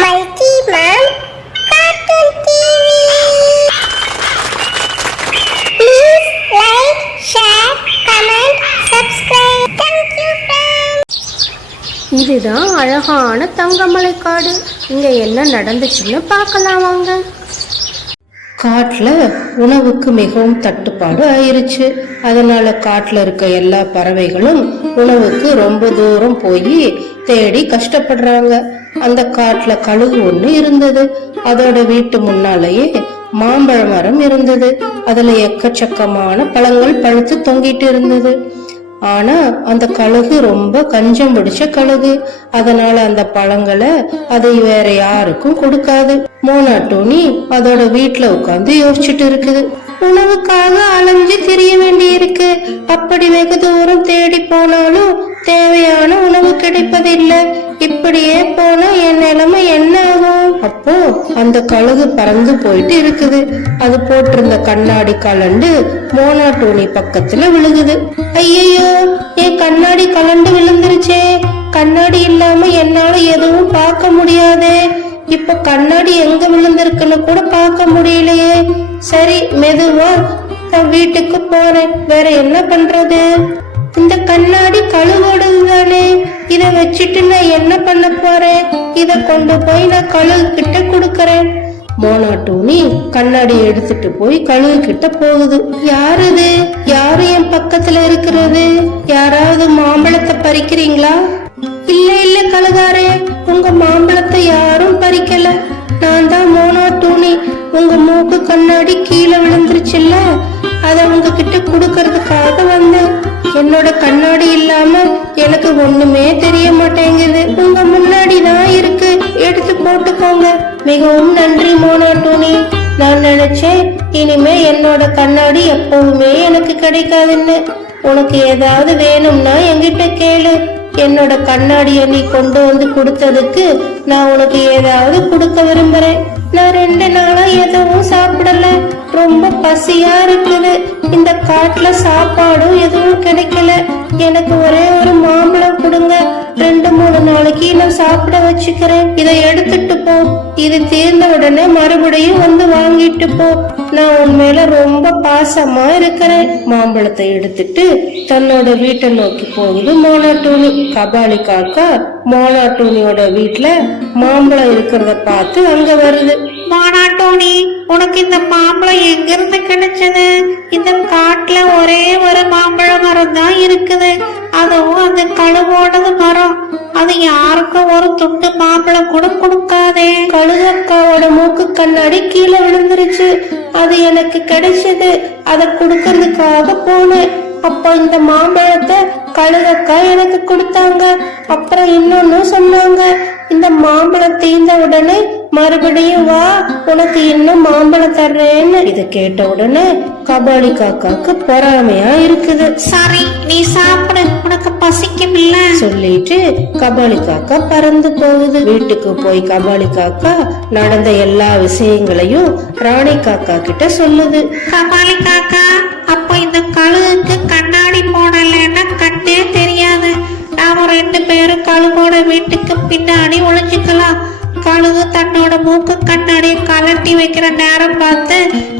Multi Mom Cartoon TV. Please like, share, comment, subscribe. Thank you friends. இதுதான் அழகான தங்கமலை காடு. இங்க என்ன நடந்துச்சுன்னு பார்க்கலாம் வாங்க. காட்டில் உணவுக்கு மிகவும் தட்டுப்பாடு ஆயிருச்சு. அதனால காட்டில் இருக்க எல்லா பறவைகளும் உணவுக்கு ரொம்ப தூரம் போய் தேடி கஷ்டப்படுறாங்க. அந்த காட்டுல கழுகு ஒண்ணு இருந்தது. அதோட வீட்டு முன்னாலேயே மாம்பழ மரம் இருந்தது. அதுல எக்கச்சக்கமான பழங்கள் பழுத்து தொங்கிட்டு இருந்தது. ஆனா அந்த கழுகு ரொம்ப கஞ்சம் பிடிச்ச கழுகு. அதனால அந்த பழங்களை அது வேற யாருக்கும் கொடுக்காது. மோனா டோனி அதோட வீட்டுல உட்கார்ந்து யோசிச்சுட்டு இருக்குது. உணவுக்காக அலைஞ்சு திரிய வேண்டி இருக்கு. அப்படி வெகு தூரம் தேடி போனாலும் தேவையான உணவு கிடைப்பதில்லை. இப்படியே போனா என் நிலைமை என்ன ஆகும்? அப்போ அந்த கழுகு பறந்து போயிட்டு இருக்குது. அது போட்டிருந்த கண்ணாடி கலண்டு மோனா டோனி பக்கத்துல விழுகுது. ஐயோ, என் கண்ணாடி கலண்டு விழுந்துருச்சே. கண்ணாடி இல்லாம என்னால எதுவும் பார்க்க முடியாதே. இப்ப கண்ணாடி எங்க விழுந்திருக்குன்னு கூட பார்க்க முடியலையே. சரி, மெதுவா நான் வீட்டுக்கு போறேன். வேற என்ன பண்றது? இந்த கண்ணாடி கழுவோடது தானே. இத வச்சுட்டு நான் என்ன பண்ண போறேன்? இத கொண்டு போய் நான் கழுகு கிட்ட கொடுக்கறேன். மோனா டோனி கண்ணாடி எடுத்துட்டு போய் கழுகு கிட்ட போகுது. யாரு யாரு என் பக்கத்துல இருக்கிறது? யாராவது மாம்பழத்தை பறிக்கிறீங்களா? இல்ல கழுகாரே, உங்க மாம்பழத்தை யாரும் பறிக்கல. நான் தான் மோனா டோனி. உங்க மூக்கு கண்ணாடி கீழே விழுந்துருச்சுல்ல, அத உங்ககிட்ட குடுக்கறதுக்காக வந்தேன். என்னோட கண்ணாடி இல்லாம எனக்கு ஒண்ணுமே தெரிய மாட்டேங்குது. உங்க முன்னாடி தான் இருக்கு, எடுத்து போட்டுக்கோங்க. மிகவும் நன்றி மோனா டோனி. நான் நினைச்சேன் இனிமே என்னோட கண்ணாடி எப்பவுமே எனக்கு கிடைக்காதுன்னு. உனக்கு ஏதாவது வேணும்னா என்கிட்ட கேளு. என்னோட கண்ணாடிய நீ கொண்டு வந்து கொடுத்ததுக்கு நான் உனக்கு ஏதாவது கொடுக்க விரும்புறேன். நான் 2 நாளா எதுவும் சாப்பிடல. ரொம்ப பசியா இருக்குது. இந்த காட்டுல சாப்பாடும் எதுவும் கிடைக்கல. எனக்கு ஒரே ஒரு மாம்பழம் கொடுங்க. 2-3 நாளைக்கு நான் சாப்பிட வச்சுக்கிறேன். இதை எடுத்துட்டு போ. இது தீர்ந்த உடனே மறுபடியும் வந்து வாங்கிட்டு போ. நான் உண்மையில ரொம்ப பாசமா இருக்கிறேன். மாம்பழத்தை எடுத்துட்டு தன்னோட வீட்டை நோக்கி போகுது மோனா டோனி. கபாலி காக்கா மோனா டோனியோட வீட்டுல மாம்பழம் இருக்கிறத பார்த்து அங்க வருது. மோனா டோனி, உனக்கு இந்த மாம்பழம் எங்க இருந்து கிடைச்சது? இந்த காட்டுல ஒரே ஒரு மாம்பழ மரம் தான் இருக்குது. அதுவும் அந்த கழுவோடது மரம். அது யாருக்கும் ஒரு துண்டு மாம்பழம் கூட கொடுக்காதே. கழுகக்காவோட மூக்கு கண்ணாடி கீழே விழுந்துருச்சு. அது எனக்கு கிடைச்சது. அதை கொடுக்கறதுக்காக போனேன். அப்ப இந்த மாம்பழத்தை கழுகக்கா எனக்கு கொடுத்தாங்க. அப்புறம் இன்னொன்னு சொன்னாங்க, இந்த மாம்பழம் தீர்ந்த உடனே மறுபடியும் வா, உனக்கு இன்னும் மாம்பழம் தர்றேன்னு. இத கேட்ட உடனே கபாலி காக்காக்கு பொறாமையா இருக்குது. சரி, நீ சாப்பிடு, உனக்கு பசிக்கும் இல்ல சொல்லிட்டு கபாலி காக்கா பறந்து போகுது. வீட்டுக்கு போய் கபாலி காக்கா நடந்த எல்லா விஷயங்களையும் ராணி காக்கா கிட்ட சொல்லுது. கபாலி காக்கா, அப்போ இந்த கழுகுக்கு கண்ணாடி போடலன்னா கண்ணே தெரியாது. நாம 2 பேரும் கழுகோட வீட்டுக்கு பின்னாடி ஒளிஞ்சுக்கலாம். கழுகு தன்னோட மூக்கு கண்ணாடியை கலட்டி வைக்கிற நேரம் பார்த்து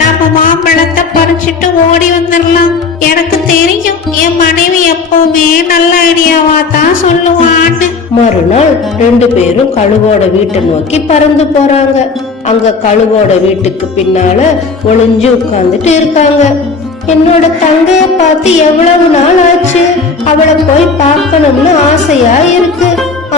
நம்ம மாம்பழத்தை பறிச்சுட்டு ஓடி வந்துடலாம். எனக்கு தெரியும், என் மனைவி எப்பவுமே நல்ல ஐடியாவா தான் சொல்லுவான்னு. மறுநாள் 2 பேரும் கழுகோட வீட்டை நோக்கி பறந்து போறாங்க. அங்க கழுகோட வீட்டுக்கு பின்னால ஒளிஞ்சு உட்கார்ந்துட்டு இருக்காங்க. என்னோட தங்கைய பார்த்து எவ்வளவு நாள் ஆச்சு. அவளை போய் பார்க்கணும்னு ஆசையா இருக்கு.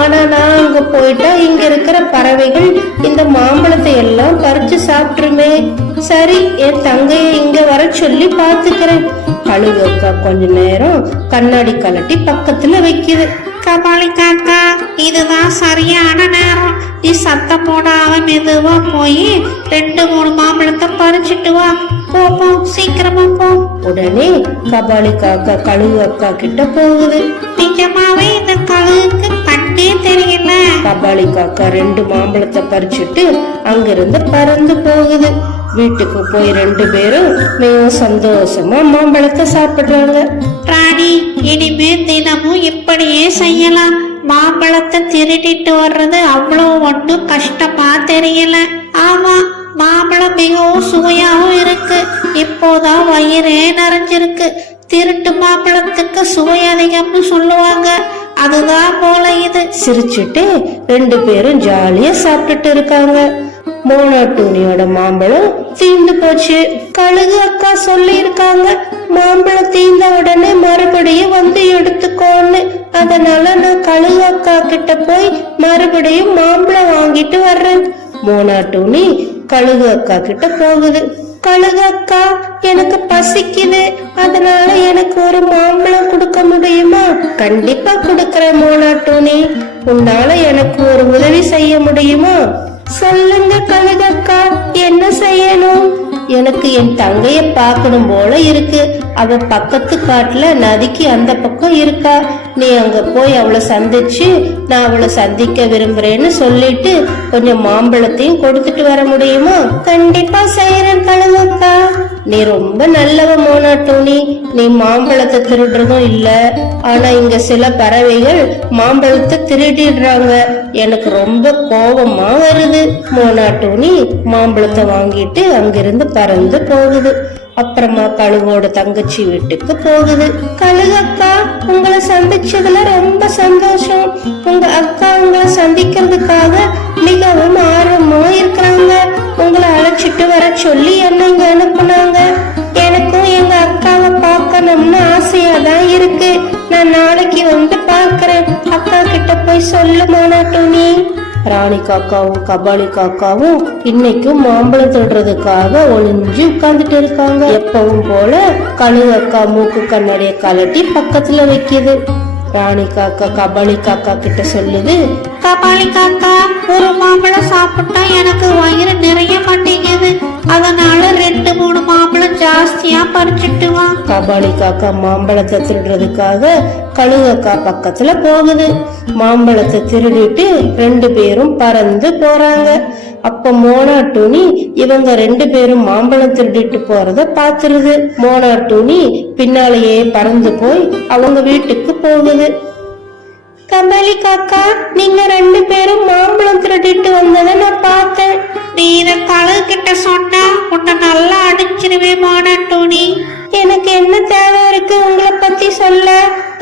ஆனா நான் அங்க போயிட்டா இங்க இருக்கிற பறவைகள் இந்த மாம்பழத்தை எல்லாம் பறிச்சு சாப்பிட்டுருமே. சரி, என் தங்கைய இங்க வர சொல்லி பாத்துக்கிறேன். கழுகக்கா கொஞ்ச நேரம் கண்ணாடி கலட்டி பக்கத்துல வைக்குது. கபாலி காக்கா, இதுதான் சரியான நேரம். நீ சத்தம் போடாம மெதுவா போய் 2-3 மாம்பழத்தை பறிச்சுட்டு வா. போ, சீக்கிரமா போ. உடனே கபாலி காக்கா கழுகு அக்கா கிட்ட போகுது. நிஜமாவே இந்த கழுகுக்கு கண்ணே தெரியல. கபாலி காக்கா 2 மாம்பழத்தை பறிச்சுட்டு அங்கிருந்து பறந்து போகுது. வீட்டுக்கு போய் 2 பேரும் மிகவும் சந்தோஷமா மாம்பழத்தை சாப்பிடுறாங்க. ராணி, இனிமே தினமும் இப்படியே செய்யலாம். மாம்பழத்தை திருடிட்டு வர்றது அவ்வளோ ஒன்றும் கஷ்டமா தெரியல. ஆமா, மாம்பழம் மிகவும் சுவையாகவும் இருக்கு. இப்போதான் வயிறே நிறைஞ்சிருக்கு. திருட்டு மாம்பழத்துக்கு சுவை அதிகம்னு சொல்லுவாங்க. அதுதான் போல இது. சிரிச்சுட்டு ரெண்டு பேரும் ஜாலியா சாப்பிட்டுட்டு இருக்காங்க. மோனாட்டூனியோட மாம்பழம் தீந்து போச்சு. கழுகு அக்கா சொல்லி இருக்காங்க, மாம்பழம் தீந்த உடனே மறுபடியும் வந்து எடுத்துக்கோன்னு. அதனால நான் கழுகு அக்கா கிட்ட போய் மறுபடியும் மாம்பழம் வாங்கிட்டு வர்றேன். மோனாட்டூனி கழுகு அக்கா கிட்ட போகுது. கழுகு அக்கா, எனக்கு பசிக்குது, அதனால எனக்கு ஒரு மாம்பழம் கொடுக்க முடியுமா? கண்டிப்பா கொடுக்கறேன் மோனாட்டூனி. உன்னால எனக்கு ஒரு உதவி செய்ய முடியுமா? சொல்லுங்க கழுகக்கா, என்ன செய்யணும்? எனக்கு என் தங்கைய பார்க்கணும் போல இருக்கு. அவ பக்கத்து காட்டுல நதிக்கு அந்த பக்கம் இருக்கா. நீ அங்க போய் அவளை சந்திச்சு நான் அவளை சந்திக்க விரும்புறேன்னு சொல்லிட்டு கொஞ்சம் மாம்பழத்தையும் கொடுத்துட்டு வர முடியுமா? கண்டிப்பா செய்யறேன் கழுகக்கா. நீ ரொம்ப நல்லவ மோனாட்டூனி. நீ மாம்பழத்தை திருடுறதும் இல்ல, ஆனா இங்க சில பறவைகள் மாம்பழத்தை திருடிடுறாங்க. எனக்கு ரொம்ப கோபமா வருது. மோனாட்டூனி மாம்பழத்தை வாங்கிட்டு அங்கிருந்து பறந்து போகுது. அப்புறமா கழுகோட தங்கச்சி வீட்டுக்கு போகுது. கழுகக்கா, உங்களை சந்திச்சதுல ரொம்ப சந்தோஷம். உங்க அக்கா உங்களை சந்திக்கிறதுக்காக மிகவும் ஆர்வமா இருக்கிறாங்க. உங்களை அழைச்சிட்டு வர சொல்லி என்ன இங்க அனுப்புனாங்க. எனக்கும் எங்க அக்காவை பார்க்கணும்னு ஆசையா தான் இருக்கு. நான் நாளைக்கு வந்து பார்க்கறேன். அக்கா கிட்ட போய் சொல்லு மோனாட்டூனி. ராணி காக்காவும் கபாலி காக்காவும் இன்னைக்கும் மாம்பழம் திருடுறதுக்காக ஒளிஞ்சு உட்கார்ந்துட்டு இருக்காங்க. எப்பவும் போல கழுகு அக்கா மூக்கு கண்ணாடிய கலட்டி பக்கத்துல வைக்குது. ராணி காக்கா கபாலி காக்கா கிட்ட சொல்லுது, கபாலி காக்கா, ஒரு மாம்பழம் சாப்பிட்டா எனக்கு வயிறு நிறைய மாட்டேங்குது. அதனால 2-3 மாம்பழம் ஜாஸ்தியா பறிச்சுட்டு வா. கபாலி காக்கா மாம்பழத்தை திருடுறதுக்காக கழுகு அக்கா பக்கத்துல போகுது. மாம்பழத்தை திருடிட்டு ரெண்டு பேரும் பறந்து போறாங்க. அப்ப மோனாட்டூனி இவங்க ரெண்டு பேரும் மாம்பழம் திருடிட்டு போறத பாத்துருது. மோனாட்டூனி பின்னாலேயே பறந்து போய் அவங்க வீட்டுக்கு போகுது. கபாலி காக்கா, நீங்க ரெண்டு பேரும் மாம்பழம் திருடிட்டு வந்ததை நான் பார்த்தேன். நீ இத கழுகு கிட்ட சொன்னா உன்னை நல்லா அடிச்சிருவே மோனாட்டூனி. எனக்கு என்ன தேவை இருக்கு உங்களை பத்தி சொல்ல?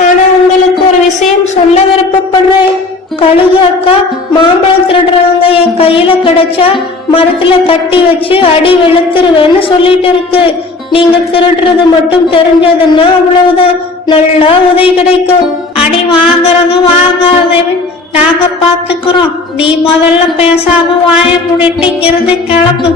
ஆனா உங்களுக்கு ஒரு விஷயம் சொல்ல விருப்பப்படுறேன். கழுகு அக்கா, மாம்பழம் திருடுறவங்க என் கையில கிடைச்சா மரத்துல கட்டி வச்சு அடி வெளுத்துருவேன்னு சொல்லிட்டு இருக்கு. நீங்க திருடுறது மட்டும் தெரிஞ்சதுன்னா அவ்வளவுதான், நல்லா உதவி கிடைக்கும். அடி வாங்குறதும் வாங்காதது நாங்க பாத்துக்கிறோம். நீ முதல்ல பேசாம வாய முடிட்டு இங்கிருந்து கிளம்பு.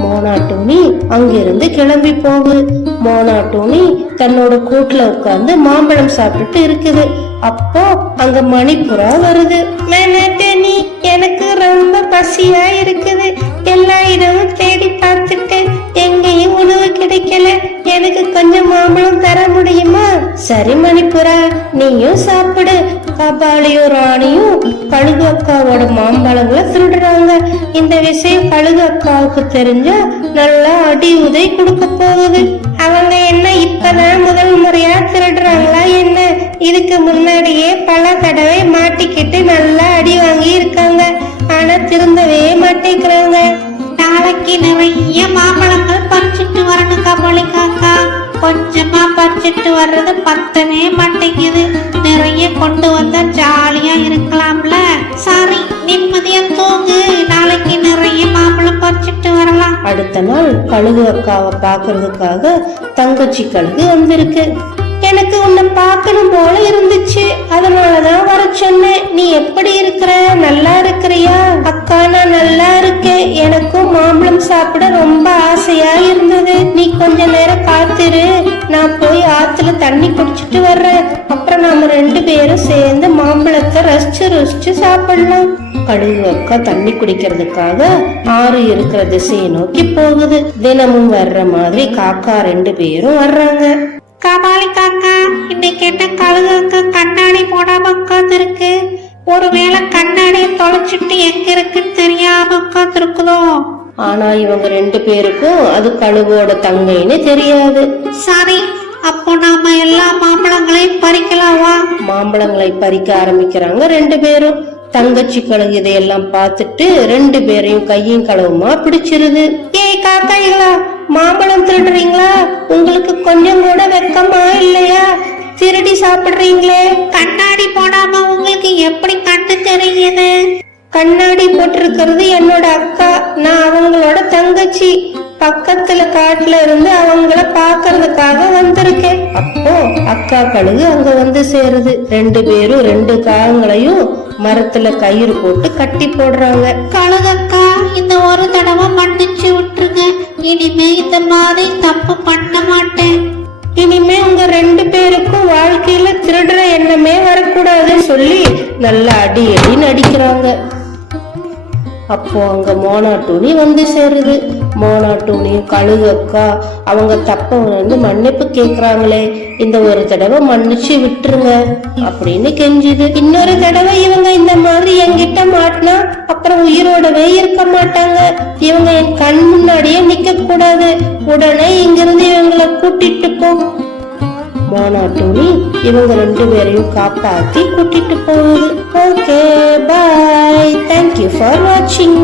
மோனாட்டூனி அங்கிருந்து கிளம்பி போகுது. மோனாட்டூனி தன்னோட கூட்டுல உட்கார்ந்து மாம்பழம் சாப்பிட்டுட்டு இருக்குது. அப்போ அங்க மணிப்புறா வருது. மோனாட்டூனி, எனக்கு ரொம்ப பசியா இருக்குது. எல்லா இடமும் தேடி பார்த்துட்டு எங்கேயும் உணவு கிடைக்கல. எனக்கு கொஞ்சம் மாம்பழம் தர முடியுமா? சரி மணிப்புறா, நீயும் சாப்பிடு. கபாலியும் ராணியும் கழுகு அக்காவோட மாம்பழங்களை திருடுறாங்க. இந்த விஷயம் கழுகு அக்காவுக்கு தெரிஞ்சா நல்லா அடி உதை கொடுக்க போகுது. அவங்க என்ன இப்பதான் முதல் முறையா திருடுறாங்களா என்ன? இதுக்கு முன்னாடியே பல தடவை மாட்டிக்கிட்டு நல்லா அடி வாங்கி இருக்காங்க. ஆனா திருந்தவே மாட்டேங்கிறாங்க. நாளைக்கு நிறைய மாம்பழங்கள் பறிச்சுட்டு வரணும் கபாலி காக்கா. கொஞ்சமா பறிச்சுட்டு வர்றது பத்தவே மாட்டேங்குது. நிறைய கொண்டு வந்தா ஜாலியா இருக்கலாம்ல. சரி, நிம்மதியா தூங்கு. நாளைக்கு நிறைய மாம்பழம் பறிச்சுட்டு வரலாம். அடுத்த நாள் கழுகு அக்காவை பாக்குறதுக்காக தங்கச்சி கழுகு வந்திருக்கு. எனக்கு உன்னை பார்க்கணும் போல இருந்துச்சு, அதனாலதான் வர சொன்னேன். நீ எப்படி இருக்கிற? நல்லா இருக்கிறியா? அக்கா, நான் நல்லா இருக்கேன். எனக்கும் மாம்பழம் சாப்பிட ரொம்ப ஆசையா இருந்தது. நீ கொஞ்ச நேரம் காத்திரு, நான் போய் ஆத்துல தண்ணி குடிச்சிட்டு வர்றேன். அப்புறம் நாம ரெண்டு பேரும் சேர்ந்து மாம்பழத்தை ரசிச்சு ருசிச்சு சாப்பிடலாம். கழுகு அக்கா தண்ணி குடிக்கிறதுக்காக ஆறு இருக்கிற திசையை நோக்கி போகுது. தினமும் வர்ற மாதிரி காக்கா ரெண்டு பேரும் வர்றாங்க. கபாலி காக்கா, இன்னைக்கு என்ன கழுகு அக்கா கண்ணாடி போடாம உட்கார்ந்து இருக்கு? ஒருவேளை கண்ணாடியை தொலைச்சிட்டு எங்க இருக்குன்னு தெரியாம உட்கார்ந்து இருக்குதோ? ஆனா இவங்க ரெண்டு பேருக்கும் அது கழுகோட தங்கைன்னு தெரியாது. சரி, அப்போ நாம எல்லா மாம்பழங்களையும் பறிக்கலாம் வா. மாம்பழங்களை பறிக்க ஆரம்பிக்கிறாங்க ரெண்டு பேரும். தங்கச்சி கழுகு இதையெல்லாம் பார்த்துட்டு ரெண்டு பேரையும் கையும் களவுமா பிடிச்சிருது. ஏய் காக்காய்களா, மாம்பழம் திருடுறீங்களா? உங்களுக்கு கொஞ்சம் கூட வெக்கமா இல்லையா? திருடி சாப்பிடுறீங்களே. கண்ணாடி போடாம உங்களுக்கு எப்படி கண்ணு தெரியுது? கண்ணாடி போட்டிருக்கிறது என்னோட அக்கா, நான் அவங்களோட தங்கச்சி. பக்கத்துல காட்டுல இருந்து அவங்கள பாக்குறதுக்காக வந்திருக்கேன். அப்போ அக்கா கழுகு அங்க வந்து சேருது. ரெண்டு பேரும் ரெண்டு காகங்களையும் மரத்துல கயிறு போட்டு கட்டி போடுறாங்க. கழுகக்கா, இந்த ஒரு தடவை மன்னிச்சு விட்டுருங்க. இனிமே இந்த மாதிரி தப்பு பண்ண மாட்டேன். இனிமே உங்க ரெண்டு பேருக்கும் வாழ்க்கையில திருடுற எண்ணமே வரக்கூடாதுன்னு சொல்லி நல்லா அடி நடிக்கிறாங்க. அப்போ அங்க மோனாட்டூனி வந்து சேருது. மோனாட்டூனி கழுகு அக்கா அவங்க தப்ப வந்து மன்னிப்பு கேக்குறாங்களே, இந்த ஒரு தடவை மன்னிச்சு விட்டுருங்க அப்படின்னு கெஞ்சுது. இன்னொரு தடவை இவங்க இந்த மாதிரி என்கிட்ட மாட்டினா அப்புறம் உயிரோடவே இருக்க மாட்டாங்க. இவங்க என் கண் முன்னாடியே நிக்க கூடாது. உடனே இங்கிருந்து இவங்களை கூட்டிட்டு போ. மோனாட்டூனி இவங்க ரெண்டு பேரையும் காப்பாத்தி கூட்டிட்டு போகுது. Okay, bye. தேங்க்யூ ஃபார் வாட்சிங்.